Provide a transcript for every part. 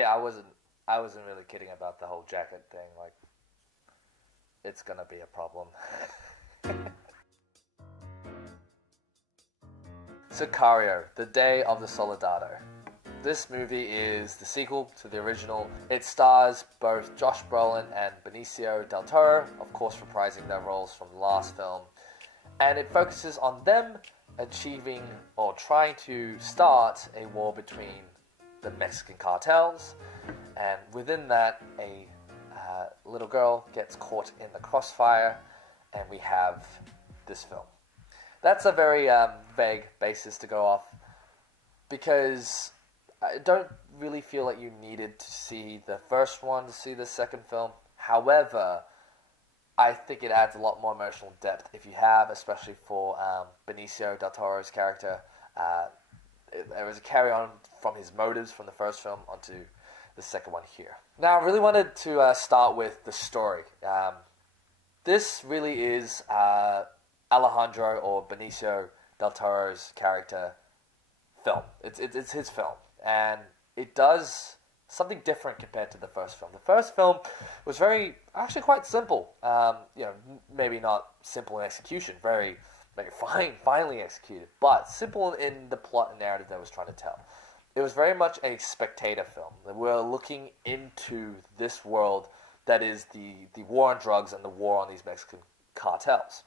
yeah, I wasn't really kidding about the whole jacket thing. Like, it's gonna be a problem. Sicario, The Day of the Soldado. This movie is the sequel to the original. It stars both Josh Brolin and Benicio del Toro, of course reprising their roles from the last film. And it focuses on them achieving or trying to start a war between the Mexican cartels. And within that, a little girl gets caught in the crossfire, and we have this film. That's a very vague basis to go off, because I don't really feel like you needed to see the first one to see the second film. However, I think it adds a lot more emotional depth if you have, especially for Benicio del Toro's character. There was a carry-on from his motives from the first film onto the second one here. Now, I really wanted to start with the story. This really is Alejandro or Benicio del Toro's character film. It's his film, and it does something different compared to the first film. The first film was actually quite simple. Maybe not simple in execution, very finely executed, but simple in the plot and narrative that it was trying to tell. It was very much a spectator film. We're looking into this world that is the war on drugs and the war on these Mexican cartels.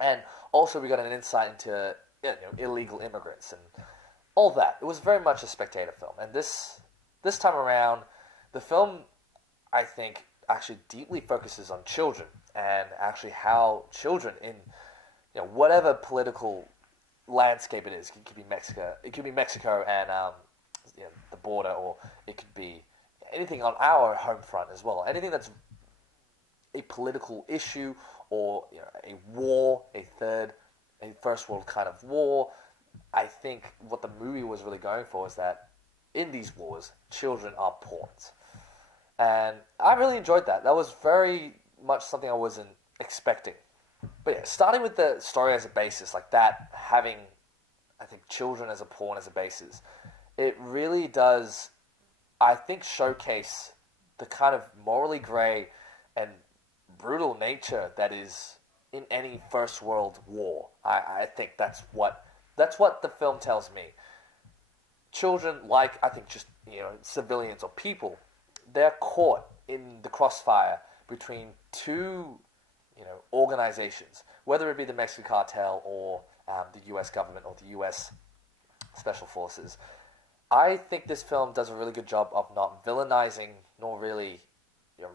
And also we got an insight into illegal immigrants and all that. It was very much a spectator film. And this time around, the film, I think, actually deeply focuses on children and actually how children in whatever political landscape it is. It could be Mexico and the border, or it could be anything on our home front as well. Anything that's a political issue, or a war, a first world kind of war. I think what the movie was really going for is that in these wars, children are pawns. And I really enjoyed that. That was very much something I wasn't expecting. But yeah, starting with the story as a basis, like that, having, I think, children as a pawn as a basis, it really does, I think, showcase the kind of morally grey and brutal nature that is in any first world war. I think that's what the film tells me. Children, like, I think, just civilians or people, they're caught in the crossfire between two organizations, whether it be the Mexican cartel or the U.S. government or the U.S. Special Forces. I think this film does a really good job of not villainizing nor really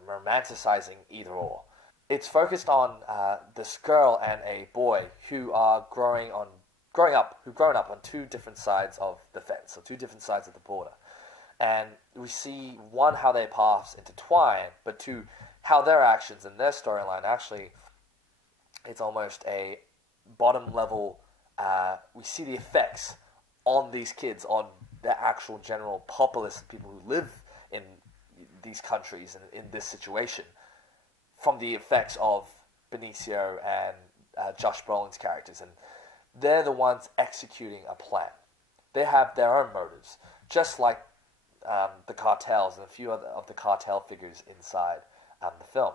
romanticizing either or. It's focused on this girl and a boy who are growing up on two different sides of the fence, or two different sides of the border. And we see, one, how their paths intertwine, but two, how their actions and their storyline actually, it's almost a bottom level, we see the effects on these kids, on the actual general populace, people who live in these countries and in this situation, from the effects of Benicio and Josh Brolin's characters. And they're the ones executing a plan. They have their own motives, just like the cartels and a few other of the cartel figures inside the film.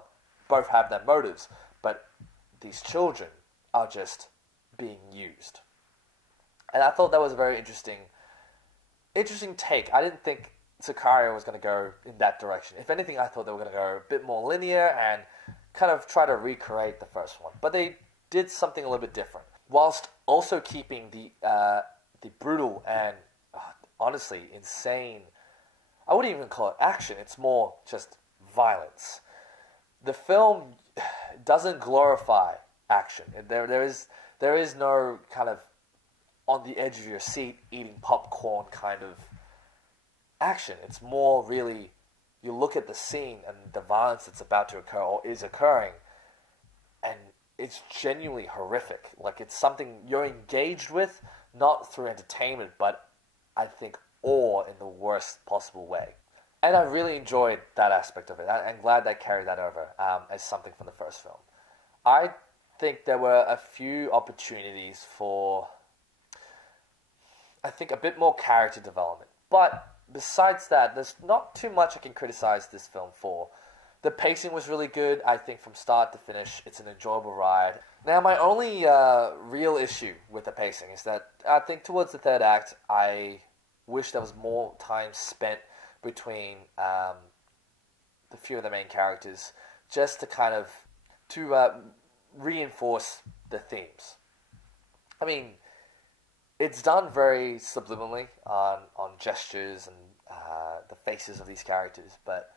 Both have their motives, but these children are just being used. And I thought that was a very interesting take. I didn't think Sicario was going to go in that direction. If anything, I thought they were going to go a bit more linear and kind of try to recreate the first one. But they did something a little bit different, whilst also keeping the brutal and honestly insane, I wouldn't even call it action, it's more just violence. The film doesn't glorify action. There is no kind of on the edge of your seat eating popcorn kind of action. It's more really, you look at the scene and the violence that's about to occur or is occurring, and it's genuinely horrific. Like, it's something you're engaged with, not through entertainment, but I think awe in the worst possible way. And I really enjoyed that aspect of it. I'm glad they carried that over as something from the first film. I think there were a few opportunities for, I think, a bit more character development. But besides that, there's not too much I can criticize this film for. The pacing was really good. I think from start to finish, it's an enjoyable ride. Now, my only real issue with the pacing is that I think towards the third act, I wish there was more time spent between the few of the main characters, just to kind of reinforce the themes. I mean, it's done very subliminally on gestures and the faces of these characters, but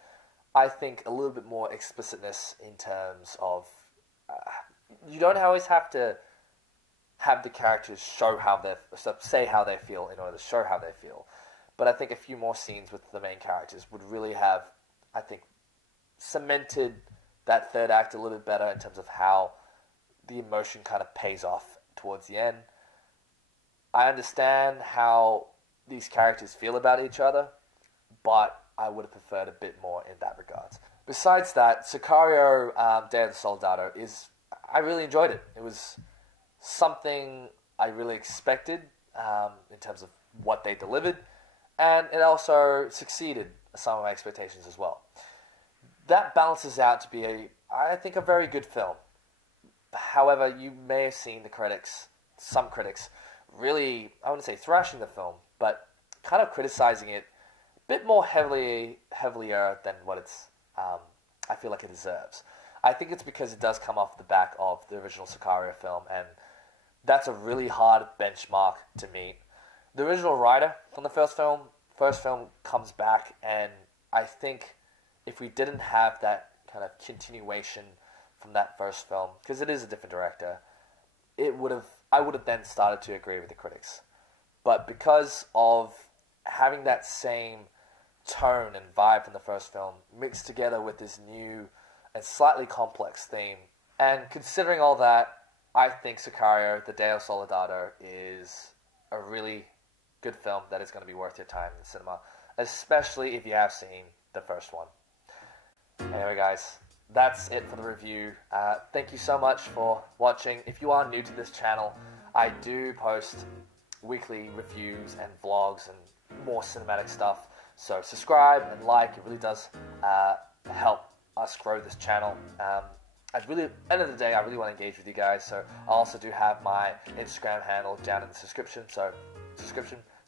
I think a little bit more explicitness in terms of you don't always have to have the characters say how they feel in order to show how they feel. But I think a few more scenes with the main characters would really have, I think, cemented that third act a little bit better in terms of how the emotion kind of pays off towards the end. I understand how these characters feel about each other, but I would have preferred a bit more in that regard. Besides that, Sicario, Day of the Soldado, I really enjoyed it. It was something I really expected in terms of what they delivered, and it also succeeded some of my expectations as well. That balances out to be, I think, a very good film. However, you may have seen some critics, really, I wouldn't say thrashing the film, but kind of criticizing it a bit more heavier than what I feel like it deserves. I think it's because it does come off the back of the original Sicario film, and that's a really hard benchmark to meet. The original writer from the first film comes back, and I think if we didn't have that kind of continuation from that first film, because it is a different director, I would have then started to agree with the critics. But because of having that same tone and vibe from the first film mixed together with this new and slightly complex theme, and considering all that, I think Sicario, The Day of Soldado, is a really good film that is going to be worth your time in the cinema, especially if you have seen the first one. Anyway, guys, that's it for the review. Thank you so much for watching. If you are new to this channel, I do post weekly reviews and vlogs and more cinematic stuff. So subscribe and like. It really does help us grow this channel. At the end of the day, I really want to engage with you guys. So I also do have my Instagram handle down in the description.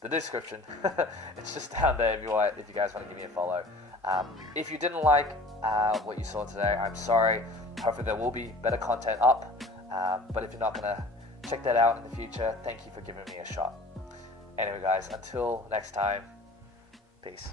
The description. It's just down there if you guys want to give me a follow. If you didn't like what you saw today, I'm sorry. Hopefully there will be better content up. But if you're not going to check that out in the future, thank you for giving me a shot. Anyway, guys, until next time, peace.